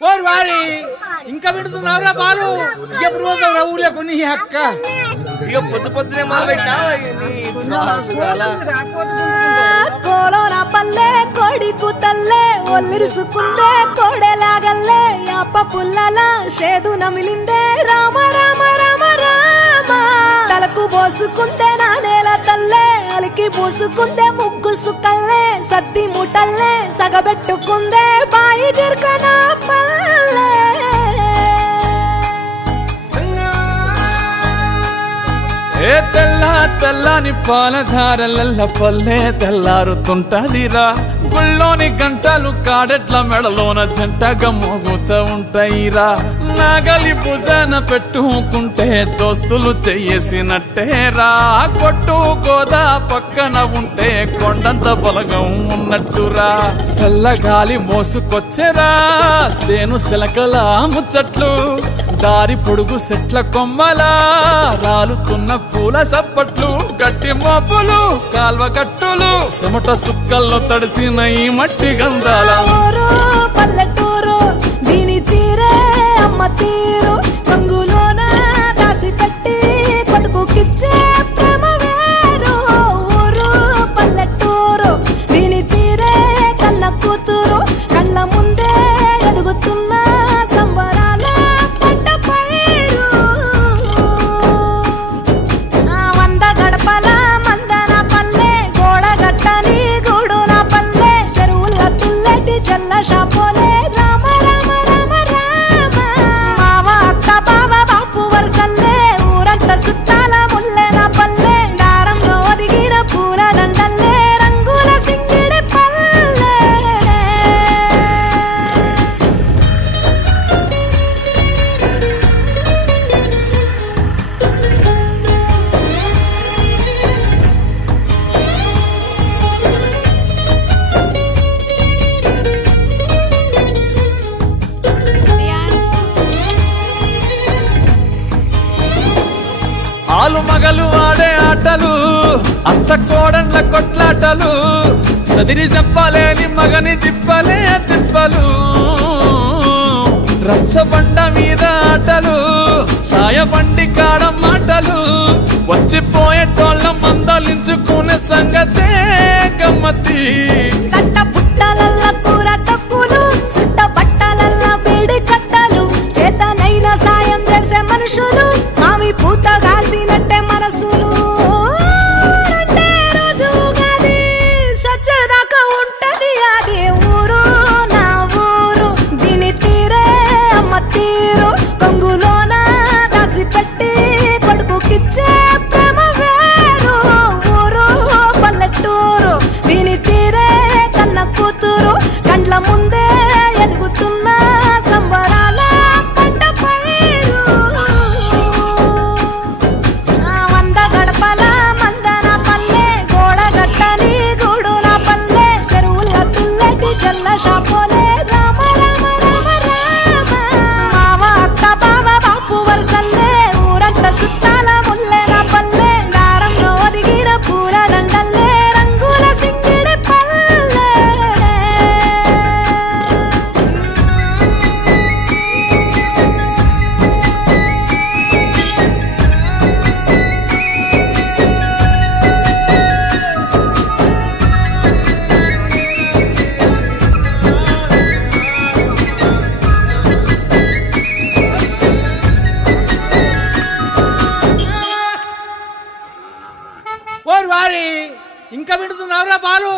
ఓరి వారి ఇంకా వింటున్నావురా బాలు ఎప్పుడు పోతావురా ఊళ్ళో కొన్ని అక్క ఇక పొద్దు పొద్దునే మొదలు పెట్టినా కోలోనా పల్లె కోడి కూతల్లే ఒల్లిరుసుకుందే కోడెలాగల్లే యాప పుల్లల షేదు నమిలిందే రామ రామ రామ రామ తలకు పోసుకుందే నా నేల తల్లే అలికి పూసుకుందే ముగ్గు సుక్కల్లే సత్తి ముటల్లే సగబెట్టుకుందే బాయి దిర్కన పల్లె ఏ తెల్ల తెల్లని పాలధారలల్ల పల్లె తెల్లారుతుంటదిరా గుళ్ళోని గంటలు కాడెట్ల మెడలోన జంటగా మోగుతూ ఉంటాయిరా నాగలి భుజాన పెట్టుకుంటే దోస్తులు చెయ్యేసినట్టేరా కొట్టు గోదా పక్కన ఉంటే కొండంత బలగం ఉన్నట్టురా చల్లగాలి మోసుకొచ్చెరా సేను శిలకల ముచ్చట్లు దారి పొడుగు చెట్ల కొమ్మలా రాలుతున్న పూల సప్పట్లు గట్టి మోపులు కాల్వ గట్టులు చెమట సుక్కల్లో తడిసిన ఈ మట్టి గంధాల పల్లెటూరు దీని తీరే అమ్మ తీరు కంగులోన దాసి పెట్టి కొడుకుకిచ్చే ప్రేమ వేరు ఊరు పల్లెటూరు దీని తీరే కన్న కూతురు కళ్ళ ముందే ఎదుగుతున్న సంబరాల పంట పైరు వంద గడపల మందన పల్లె గోడ గట్టని గూడు నా పల్లె చెరువుల తుల్లటి జల్ల షాపోలే రామ రామ రామ రామ మావ అత్త బావ బాపు వరసల్లే ఊరంత సుట్టాల ముల్లె నా పల్లె దారంలో ఒదిగిన పూల దండల్లే రంగుల సింగిడి పల్లె ఆలు మగలు ఆడే ఆటలు అత్త కోడన్ల కొట్లాటలు సదిరి చెప్పలేని మగని తిప్పలే తిప్పలు రచ్చబండ మీద ఆటలు ఛాయబండి కాడ మాటలు వచ్చిపోయేటోళ్ళ మందలించుకునే సంగతే గమ్మతి తట్ట పుట్టలల్ల కూర తక్కులు సుట్ట బట్టలల్ల వేడి కట్టలు చేతనైన సాయం చేసే మనుషులు మావి పూత కాసినట్టే మనసులు అంటే రోజు గది సచ్చదాకా ఉంటది అది ఊరు నా ఊరు దీని తీరే అమ్మ తీరు కొంగులోన దాసి పెట్టి కొడుకుకిచ్చే ప్రేమ వేరు ఊరు పల్లెటూరు దీని తీరే కన్న కూతురు కండ్ల ముందే ఎదుగుతున్న సంబరాల పంట పైరు వంద గడపల మందన పల్లె గోడ గట్టని గూడు నా పల్లె చెరువుల తుల్లటి జల్ల షాపోలే రామ రామ రామ రామ మావ అత్త బావ బాపు వరసల్లే ఊరంత సుట్టాల ముల్లె నా పల్లె దారంలో ఒదిగిన పూల దండల్లే రంగుల సింగిడి పల్లె ఓరి వారి ఇంకా వింటున్నావురా బాలు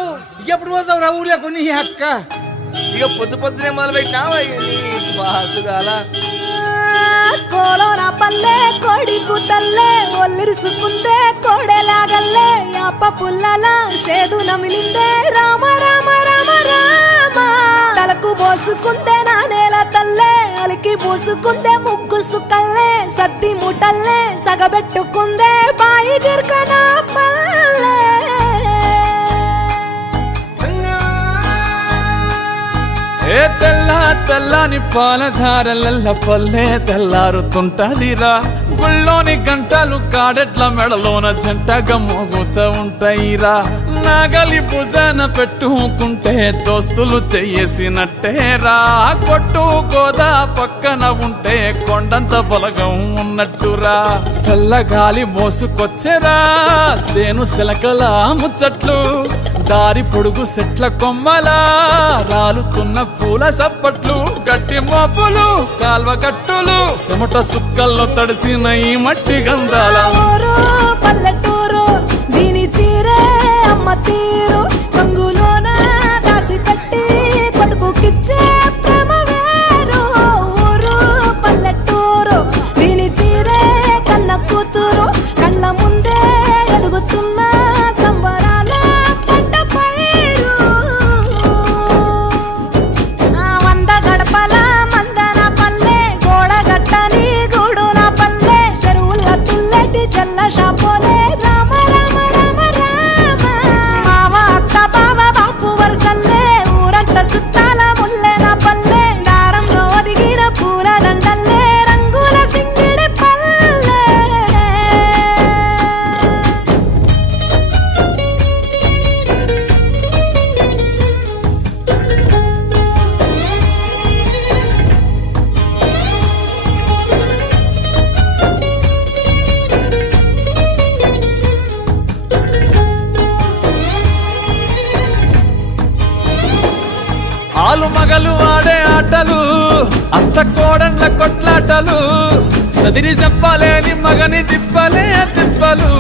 ఎప్పుడు పోతావురా ఊళ్ళో కొన్ని అక్క ఇక పొద్దు పొద్దునే మొదలు పెట్టినా బాసుగాల కోలోనా పల్లె కోడి కూతల్లే ఒల్లిరుసుకుందే కోడెలాగల్లే యాప పుల్లల షేదు నమిలిందే రామ రామ రామ రామ తలకు పోసుకుందే నా నేల తల్లే అలికి పూసుకుందే ముగ్గు సుక్కల్లే సత్తి ముటల్లే సగబెట్టుకుందే బాయి దిర్కన పల్లె ఏ తెల్ల తెల్లని పాలధారలల్ల పల్లె తెల్లారుతుంటదిరా గుళ్ళోని గంటలు కాడెట్ల మెడలోన జంటగా మోగుతూ ఉంటాయిరా నాగలి భుజాన పెట్టుకుంటే దోస్తులు చెయ్యేసినట్టేరా కొట్టు గోదా పక్కన ఉంటే కొండంత బలగం ఉన్నట్టురా చల్లగాలి మోసుకొచ్చెరా సేను శిలకల ముచ్చట్లు దారి పొడుగు సెట్ల కొమ్మలా రాలుతున్న పూల సప్పట్లు గట్టి మోపులు కాల్వ గట్టులు చెమట సుక్కల్లో తడిసిన ఈ మట్టి గంధాల ఊరు పల్లెటూరు దీని తీరే అమ్మ తీరు కంగులోన దాసి పెట్టి కొడుకుకిచ్చే ప్రేమ వేరు ఊరు పల్లెటూరు దీని తీరే కన్న కూతురు కళ్ళ ముందే ఎదుగుతున్న సంబరాల పంట పైరు వంద గడపల మందన పల్లె గోడగట్టని గూడుల పల్లె చెరువుల తుల్లటి జల్ల షాపోలే రామ రామ రామ రామ మావ అత్త బావ బాపు వరసల్లే ఊరంత సుట్టాల ముల్లెన పల్లె దారంలో ఒదిగిన పూల దండల్లే రంగుల సింగిడి పల్లె ఆలు మగలు ఆడే ఆటలు అత్త కోడళ్ళ కొట్లాటలు సదిరి చెప్పలేని మగని తిప్పలే తిప్పలు